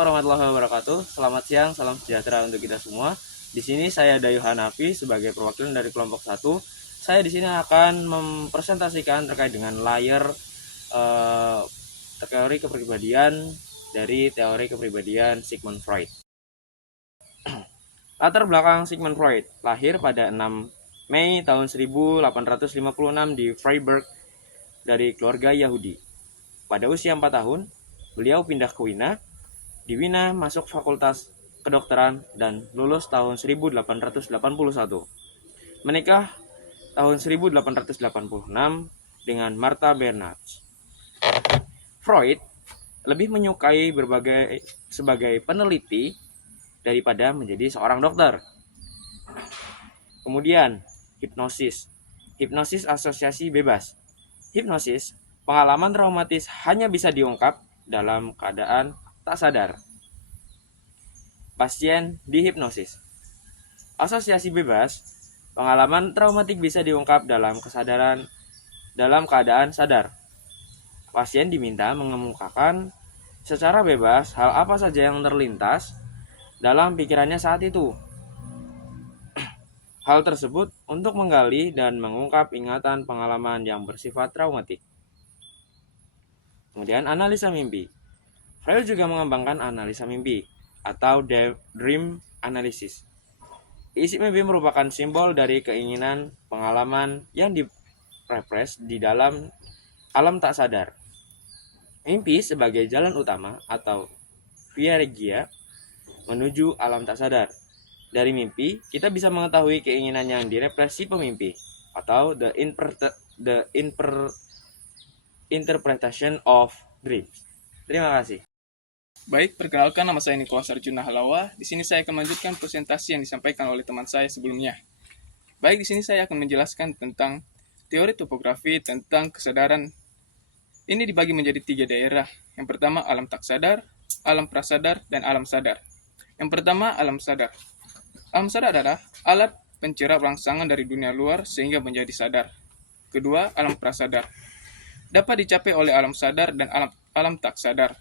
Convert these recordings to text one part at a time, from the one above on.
warahmatullahi wabarakatuh. Selamat siang, salam sejahtera untuk kita semua. Di sini saya Dayu Hanafi sebagai perwakilan dari kelompok 1. Saya di sini akan mempresentasikan terkait dengan layer teori kepribadian dari teori kepribadian Sigmund Freud. Latar belakang Sigmund Freud, lahir pada 6 Mei tahun 1856 di Freiburg dari keluarga Yahudi. Pada usia 4 tahun, beliau pindah ke Wina. Di Wina masuk fakultas kedokteran dan lulus tahun 1881. Menikah tahun 1886 dengan Martha Bernards. Freud lebih menyukai sebagai peneliti daripada menjadi seorang dokter. Kemudian, hipnosis. Hipnosis asosiasi bebas. Hipnosis, pengalaman traumatis hanya bisa diungkap dalam keadaan tak sadar. Pasien dihipnosis. Asosiasi bebas, pengalaman traumatik bisa diungkap dalam keadaan sadar. Pasien diminta mengemukakan secara bebas hal apa saja yang terlintas dalam pikirannya saat itu. Hal tersebut untuk menggali dan mengungkap ingatan pengalaman yang bersifat traumatik. Kemudian analisa mimpi. Freud juga mengembangkan analisa mimpi atau dream analysis. Isi mimpi merupakan simbol dari keinginan pengalaman yang direpres di dalam alam tak sadar. Mimpi sebagai jalan utama atau via regia menuju alam tak sadar. Dari mimpi, kita bisa mengetahui keinginan yang direpresi pemimpi atau the interpretation of dreams. Terima kasih. Baik, perkenalkan, nama saya Nicholas Arjuna Halawa. Di sini saya akan melanjutkan presentasi yang disampaikan oleh teman saya sebelumnya. Baik, di sini saya akan menjelaskan tentang teori topografi tentang kesadaran. Ini dibagi menjadi 3 daerah. Yang pertama, alam tak sadar, alam prasadar, dan alam sadar. Yang pertama, alam sadar. Alam sadar adalah alat pencerap rangsangan dari dunia luar sehingga menjadi sadar. Kedua, alam prasadar. Dapat dicapai oleh alam sadar dan alam tak sadar.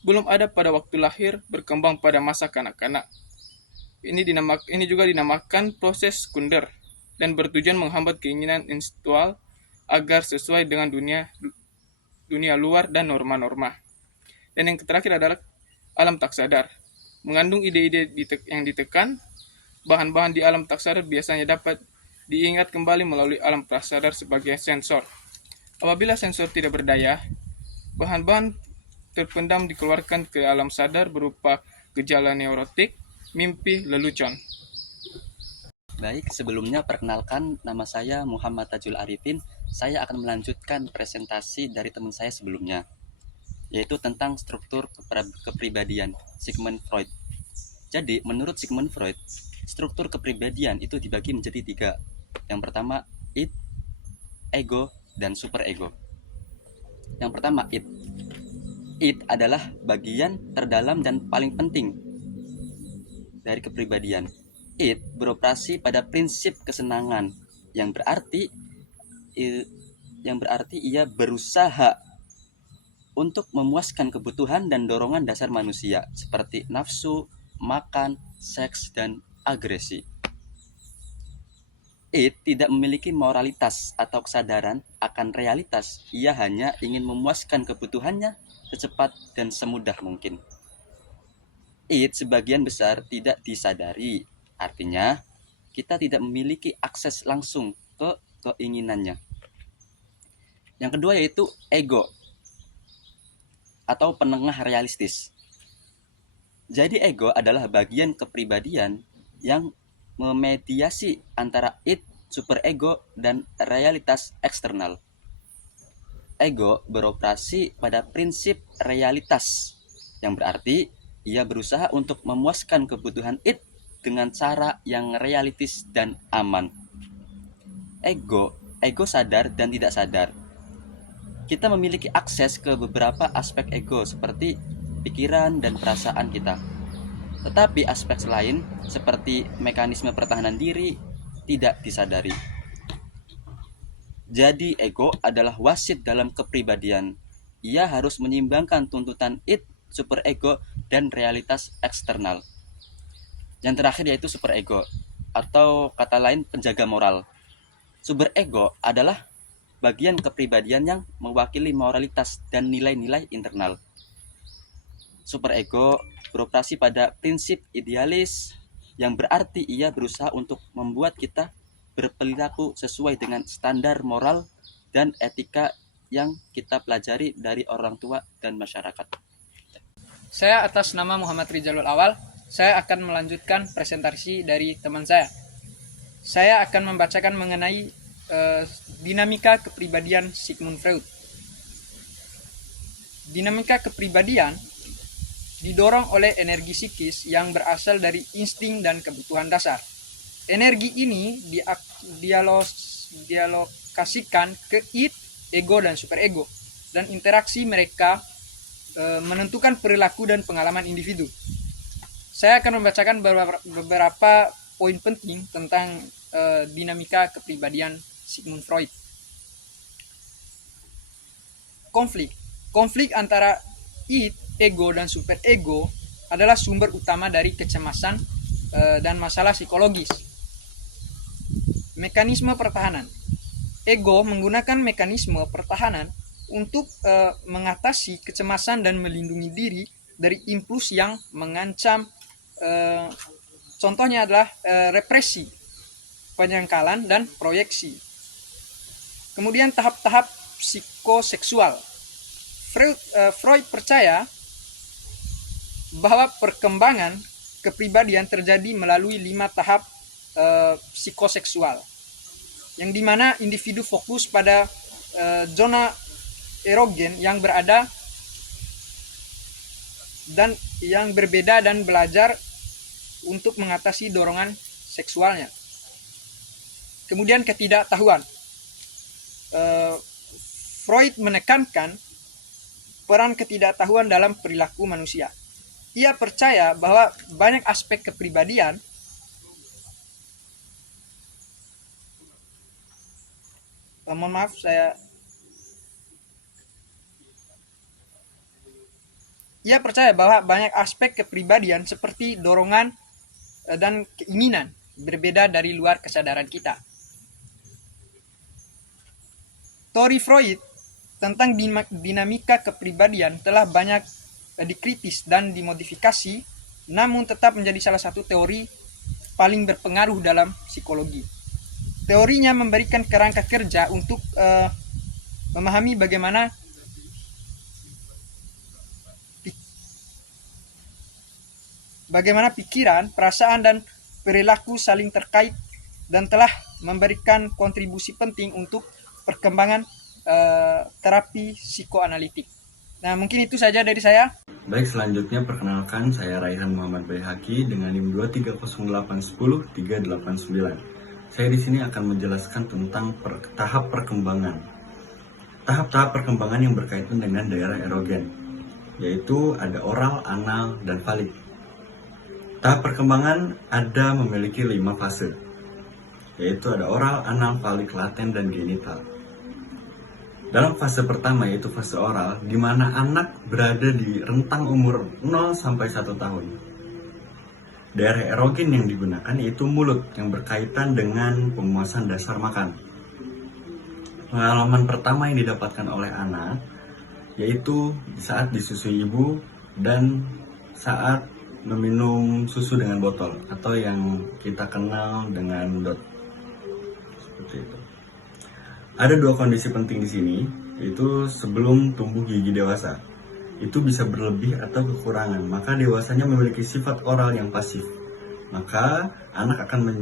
Belum ada pada waktu lahir, berkembang pada masa kanak-kanak. Ini juga dinamakan proses sekunder dan bertujuan menghambat keinginan instinktual agar sesuai dengan dunia luar dan norma-norma. Dan yang terakhir adalah alam tak sadar. Mengandung ide-ide yang ditekan, bahan-bahan di alam tak sadar biasanya dapat diingat kembali melalui alam prasadar sebagai sensor. Apabila sensor tidak berdaya, bahan-bahan terpendam dikeluarkan ke alam sadar berupa gejala neurotik, mimpi, lelucon. Baik, sebelumnya perkenalkan, nama saya Muhammad Tajul Arifin. Saya akan melanjutkan presentasi dari teman saya sebelumnya, yaitu tentang struktur kepribadian Sigmund Freud. Jadi, menurut Sigmund Freud, struktur kepribadian itu dibagi menjadi 3. Yang pertama, id, ego, dan superego. Yang pertama, id. Id adalah bagian terdalam dan paling penting dari kepribadian. Id beroperasi pada prinsip kesenangan, yang berarti ia berusaha untuk memuaskan kebutuhan dan dorongan dasar manusia seperti nafsu, makan, seks, dan agresi. Id tidak memiliki moralitas atau kesadaran akan realitas. Ia hanya ingin memuaskan kebutuhannya secepat dan semudah mungkin. Id sebagian besar tidak disadari. Artinya, kita tidak memiliki akses langsung ke keinginannya. Yang kedua yaitu ego atau penengah realistis. Jadi ego adalah bagian kepribadian yang memediasi antara id, superego, dan realitas eksternal. Ego beroperasi pada prinsip realitas, yang berarti ia berusaha untuk memuaskan kebutuhan id dengan cara yang realistis dan aman. Ego sadar dan tidak sadar. Kita memiliki akses ke beberapa aspek ego seperti pikiran dan perasaan kita. Tetapi aspek lain seperti mekanisme pertahanan diri tidak disadari. Jadi ego adalah wasit dalam kepribadian. Ia harus menyeimbangkan tuntutan id, superego, dan realitas eksternal. Yang terakhir yaitu superego, atau kata lain penjaga moral. Superego adalah bagian kepribadian yang mewakili moralitas dan nilai-nilai internal. Superego beroperasi pada prinsip idealis, yang berarti ia berusaha untuk membuat kita berperilaku sesuai dengan standar moral dan etika yang kita pelajari dari orang tua dan masyarakat. Saya atas nama Muhammad Rizalul Awal, saya akan melanjutkan presentasi dari teman saya. Saya akan membacakan mengenai dinamika kepribadian Sigmund Freud. Dinamika kepribadian didorong oleh energi psikis yang berasal dari insting dan kebutuhan dasar. Energi ini dialokasikan ke id, ego, dan superego, dan interaksi mereka menentukan perilaku dan pengalaman individu. Saya akan membacakan beberapa poin penting tentang dinamika kepribadian Sigmund Freud. Konflik antara id, ego, dan superego adalah sumber utama dari kecemasan dan masalah psikologis. Mekanisme pertahanan. Ego menggunakan mekanisme pertahanan untuk mengatasi kecemasan dan melindungi diri dari impuls yang mengancam. Contohnya adalah represi, penyangkalan, dan proyeksi. Kemudian tahap-tahap psikoseksual. Freud percaya bahwa perkembangan kepribadian terjadi melalui 5 tahap psikoseksual, yang dimana individu fokus pada zona erogen yang berada dan yang berbeda dan belajar untuk mengatasi dorongan seksualnya. Kemudian ketidaktahuan. Freud menekankan peran ketidaktahuan dalam perilaku manusia. Ia percaya bahwa banyak aspek kepribadian Ia percaya bahwa banyak aspek kepribadian seperti dorongan dan keinginan berbeda dari luar kesadaran kita. Teori Freud tentang dinamika kepribadian telah banyak dikritis dan dimodifikasi, namun tetap menjadi salah satu teori paling berpengaruh dalam psikologi. Teorinya memberikan kerangka kerja untuk memahami bagaimana pikiran, perasaan, dan perilaku saling terkait, dan telah memberikan kontribusi penting untuk perkembangan terapi psikoanalitik. Nah, mungkin itu saja dari saya. Baik, selanjutnya perkenalkan, saya Raihan Muhammad Baihaqi dengan NIM 230810389. Saya di sini akan menjelaskan tentang tahap perkembangan. Tahap-tahap perkembangan yang berkaitan dengan daerah erogen, yaitu ada oral, anal, dan falik. Tahap perkembangan ada memiliki 5 fase, yaitu ada oral, anal, falik, laten, dan genital. Dalam fase pertama, yaitu fase oral, di mana anak berada di rentang umur 0 sampai 1 tahun. Daerah erogen yang digunakan yaitu mulut, yang berkaitan dengan pemuasan dasar makan. Pengalaman pertama yang didapatkan oleh anak yaitu saat disusui ibu dan saat meminum susu dengan botol, atau yang kita kenal dengan dot. Seperti itu. Ada 2 kondisi penting di sini, yaitu sebelum tumbuh gigi dewasa. Itu bisa berlebih atau kekurangan, maka dewasanya memiliki sifat oral yang pasif. Maka anak akan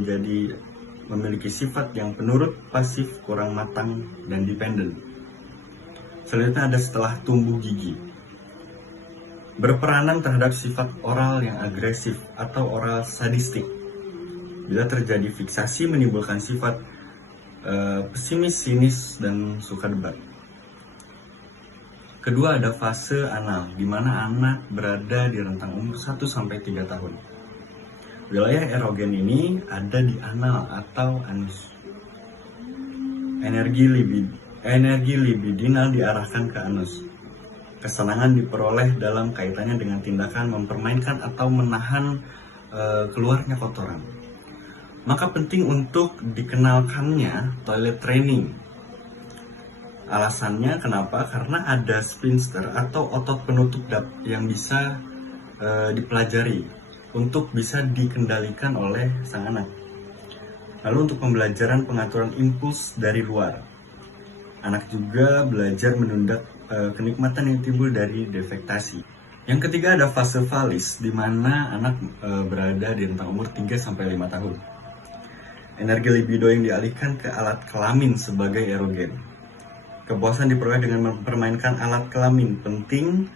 memiliki sifat yang penurut, pasif, kurang matang, dan dependen. Selanjutnya ada setelah tumbuh gigi. Berperanan terhadap sifat oral yang agresif atau oral sadistik. Bila terjadi fiksasi menimbulkan sifat pesimis, sinis, dan suka debat. Kedua ada fase anal, di mana anak berada di rentang umur 1-3 tahun. Wilayah erogen ini ada di anal atau anus. Energi libidinal diarahkan ke anus. kesenangan diperoleh dalam kaitannya dengan tindakan mempermainkan atau menahan keluarnya kotoran. Maka penting untuk dikenalkannya toilet training. Alasannya kenapa? Karena ada sphincter atau otot penutup yang bisa dipelajari untuk bisa dikendalikan oleh sang anak. Lalu untuk pembelajaran pengaturan impuls dari luar, anak juga belajar menunda kenikmatan yang timbul dari defektasi. Yang ketiga ada fase valis, di mana anak berada di rentang umur 3-5 tahun. Energi libido yang dialihkan ke alat kelamin sebagai erogen. Kepuasan diperoleh dengan mempermainkan alat kelamin. Penting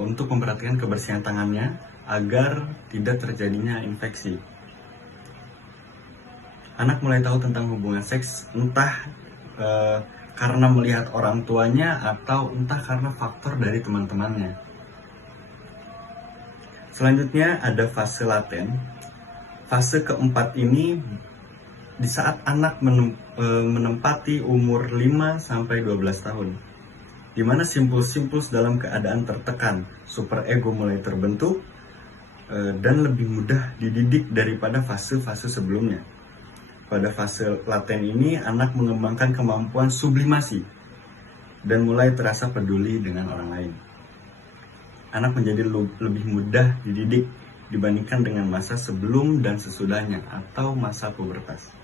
untuk memperhatikan kebersihan tangannya agar tidak terjadinya infeksi. Anak mulai tahu tentang hubungan seks entah karena melihat orang tuanya atau entah karena faktor dari teman-temannya. Selanjutnya ada fase laten. Fase keempat ini di saat anak menempati umur 5-12 tahun, di mana simpuls-simpuls dalam keadaan tertekan, super ego mulai terbentuk dan lebih mudah dididik daripada fase-fase sebelumnya. Pada fase laten ini, anak mengembangkan kemampuan sublimasi dan mulai terasa peduli dengan orang lain. Anak menjadi lebih mudah dididik dibandingkan dengan masa sebelum dan sesudahnya atau masa pubertas.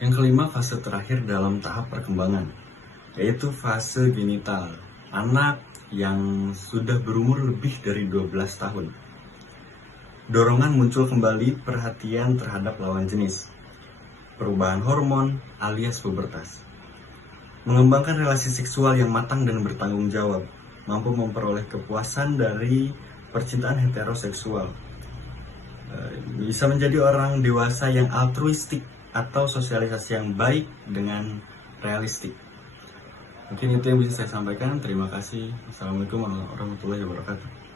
Yang kelima, fase terakhir dalam tahap perkembangan, yaitu fase genital. Anak yang sudah berumur lebih dari 12 tahun. Dorongan muncul kembali perhatian terhadap lawan jenis. Perubahan hormon alias pubertas. Mengembangkan relasi seksual yang matang dan bertanggung jawab, mampu memperoleh kepuasan dari percintaan heteroseksual. Bisa menjadi orang dewasa yang altruistik atau sosialisasi yang baik dengan realistik. Mungkin itu yang bisa saya sampaikan. Terima kasih. Assalamualaikum warahmatullahi wabarakatuh.